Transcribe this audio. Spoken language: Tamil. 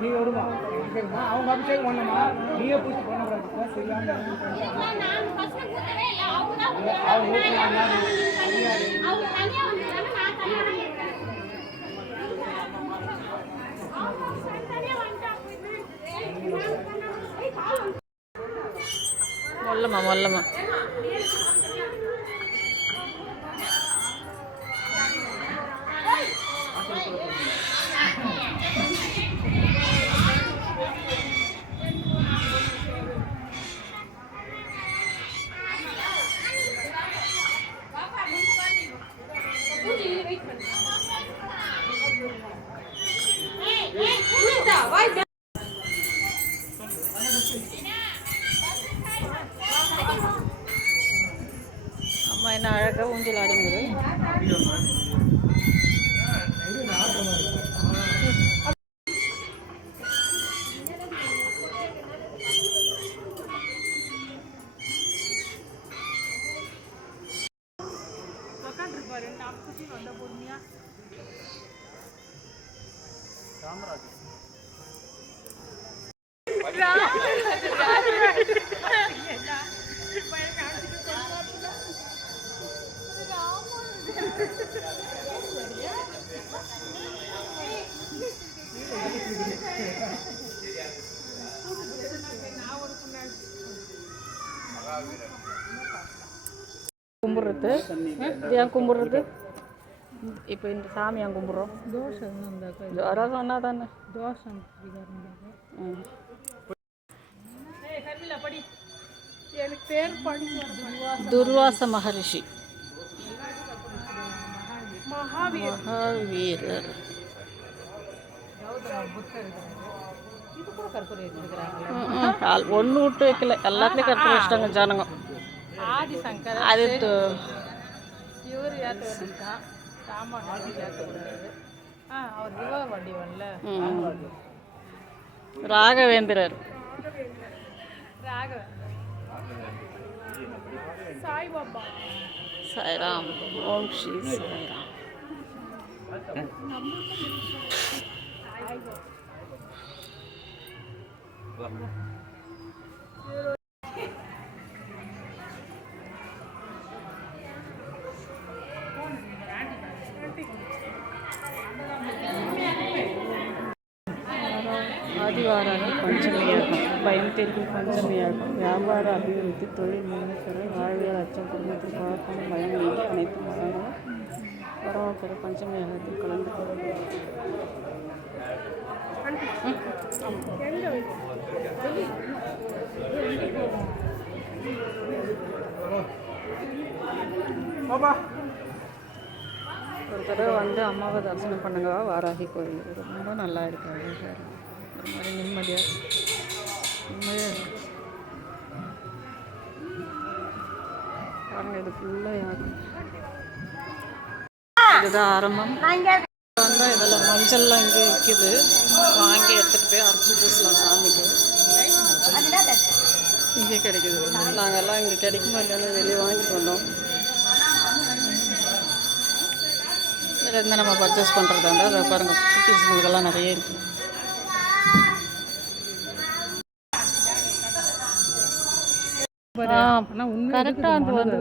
நீ வருமா அவங்க அபிஷேகம் பண்ணமா நீயே பூச்சி பண்ணக்கூடாது சரியான மொல்லமா மொல்லமா அம்மா என்ன அழகாக ஊஞ்சல் ஆடுங்குது. கும்பிட்றது இது ஏன் கும்பிட்றது? இப்போ இந்த சாமி ஏன் கும்பிட்றோம்? தோஷம் யாராவது சொன்னால் தானே தோஷம். துர்வாச மகரிஷி மகாவீரர் ஒன்று விட்டு வைக்கல, எல்லாத்துலேயும் கற்பூரம் வச்சிட்டாங்க ஜனங்க. ஆதிசங்கர் அது இவர் ஏற்றுவா சாமான் ஏற்றக்கூடாது. அவர் யுவ வடிவல்ல ராகவேந்திரர் சாய்பாபா சாய்ராம் ஓம் ஸ்ரீ சாய்ராம். ఆదివారాలు పంచమీయాగం భయం తెలుగు పంచமீயாகும் வியாபார அபிவிருத்தி தொழில் முன்னேற்ற வாழ்வியல் அச்சம் குடும்பத்தில் குழப்பம் பயம் நீங்கி அனைத்து மதங்களும் வரவப்பெற பஞ்சமீயாகத்தில் கலந்து ஒரு தடவை வந்து அம்மாவை தரிசனம் பண்ணுங்க. வாராகி கோயில் ரொம்ப நல்லா இருக்காது, ஒரு மாதிரி நிம்மதியாக இருக்கு. பாருங்க, இது ஃபுல்லாக யாரும் இதுதான் ஆரம்பம். வந்தால் இதெல்லாம் மஞ்சள்லாம் இங்கே விற்கிது, வாங்கி எடுத்துகிட்டு போய் அரைச்சி பூசலாம் சாமிக்கு. இங்கே கிடைக்குது, நாங்கள்லாம் இங்கே கிடைக்குமா இல்லைன்னு வெளியே வாங்கிட்டு வந்தோம். இதிலேருந்து நம்ம பர்ச்சேஸ் பண்ணுறதா இருந்தால் அதை பாருங்கள், குக்கீஸ்களுக்கெல்லாம் நிறைய இருக்குது. கரெக்டாக அது வந்து